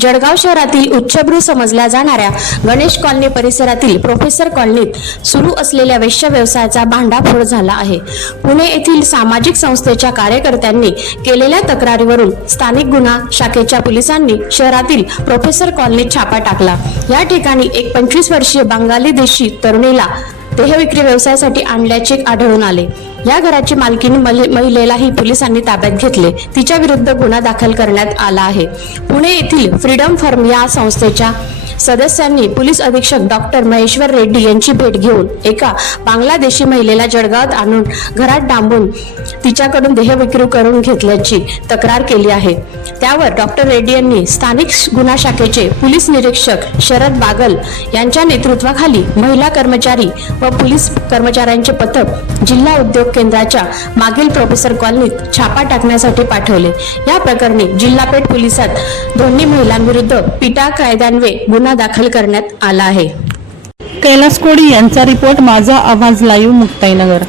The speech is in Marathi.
जळगाव शहरातील उच्चभ्रू समजल्या जाणाऱ्या गणेश कॉलनी परिसरातील प्रोफेसर कॉलनीत सुरू असलेल्या वेश्या व्यवसायाचा भांडाफोड झाला आहे. पुणे येथील सामाजिक संस्थेच्या कार्यकर्त्यांनी केलेल्या तक्रारीवरून स्थानिक गुन्हा शाखेच्या पोलिसांनी शहरातील प्रोफेसर कॉलनीत छापा टाकला. या ठिकाणी एक पंचवीस वर्षीय बंगाली देशी तरुणीला देहविक्री व्यवसायासाठी आणल्याचे आढळून आले. या घराची मालकीने महिलेलाही पोलिसांनी ताब्यात घेतले. तिच्या विरुद्ध गुन्हा दाखल करण्यात आला आहे. पुणे येथील फ्रीडम फर्म या संस्थेच्या सदस्यांनी पोलीस अधीक्षक डॉक्टर महेश्वर रेड्डी यांची भेट घेऊन एका बांगलादेशी महिलेला जळगावात आणून घरात डांबून तिच्याकडून देहविक्री करून घेतल्याची तक्रार केली आहे. त्यावर डॉक्टर रेड्डी यांनी स्थानिक गुन्हा शाखेचे पोलीस निरीक्षक शरद बागल यांच्या नेतृत्वाखाली महिला कर्मचारी व पोलीस कर्मचाऱ्यांचे पथक जिल्हा उद्योग केंद्राच्या मागील प्रोफेसर कॉलनीत छापा टाकण्यासाठी पाठवले. या प्रकरणी जिल्हापेठ पोलिसात दोन्ही महिलांविरुद्ध पिटा कायद्यान्वये गुन्हा दाखल करण्यात आला आहे. कैलास कोडी यांचा रिपोर्ट माझा आवाज लाईव्ह मुक्ताईनगर.